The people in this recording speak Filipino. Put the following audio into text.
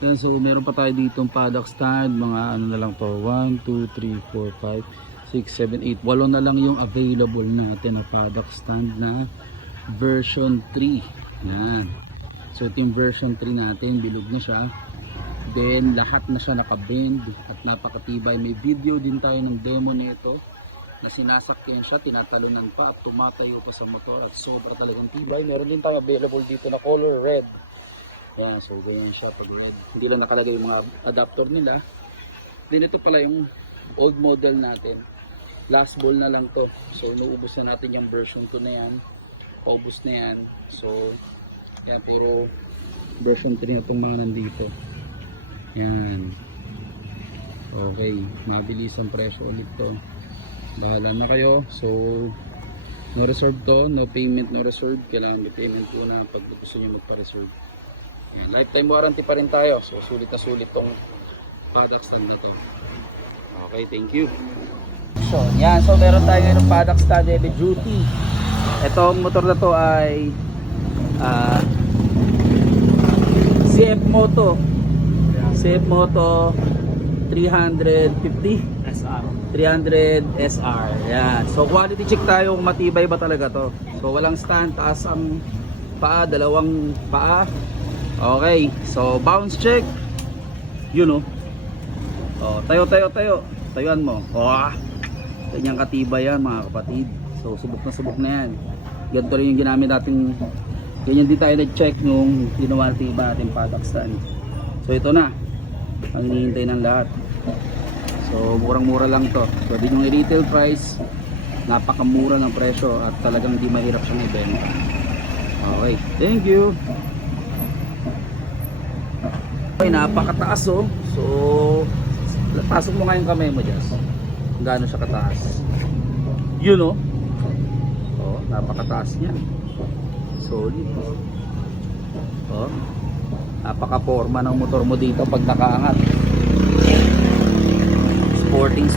Yan, so meron pa tayo dito paddock stand, mga ano na lang to, 1, 2, 3, 4, 5, 6, 7, 8, 8 na lang yung available natin na paddock stand na version 3. Yan. So ito yung version 3 natin, bilog na siya. Then lahat na siya nakabend at napakatibay. May video din tayo ng demo nito na sinasakyan siya, tinatalunan pa at tumatayo pa sa motor at sobra talagang tibay. Meron din tayo available dito na color red. Yan, so ganyan siya pag red. Hindi lang nakalagay yung mga adapter nila. Then ito pala yung old model natin. Last ball na lang to. So inuubos na natin yung version 2 na yan. Paubos na yan. So yan, puro version 3 na itong mga nandito. Yan. Okay, mabilis ang presyo ulit to. Bahala na kayo. So no reserve to, no payment, no reserve. Kailangan may payment po na pag gusto nyo magpa-reserve. Yan, lifetime warranty pa rin tayo. So sulit na sulit tong paddock stand na to. Okay, thank you. So yan, so meron tayo ngayon ng paddock stand heavy duty. Itong motor na to ay CF Moto 350 SR. Yan. So quality check tayo kung matibay ba talaga to. So walang stand, taas ang paa, dalawang paa. Okay. So bounce check. Yun oh. Oh, tayo. Tayuan mo. Oh. Ganyang katibay yan mga kapatid. So subok na yan. Ganito rin yung ginamit natin. Ganyan din tayo nag-check nung ginawa natin paddock stand. So ito na ang hinihintay ng lahat. So murang-mura lang to. So din yung retail price, napakamura ng presyo at talagang di mahirap siyang ibenta. Okay, thank you. Okay, napakataas oh. So pasok mo nga yung kamay mo dyan. Gaano siya kataas. Yun oh. Oh, napakataas niya. Solid. Oh. Napaka-forma ng motor mo dito pag nakaangat. Sporting.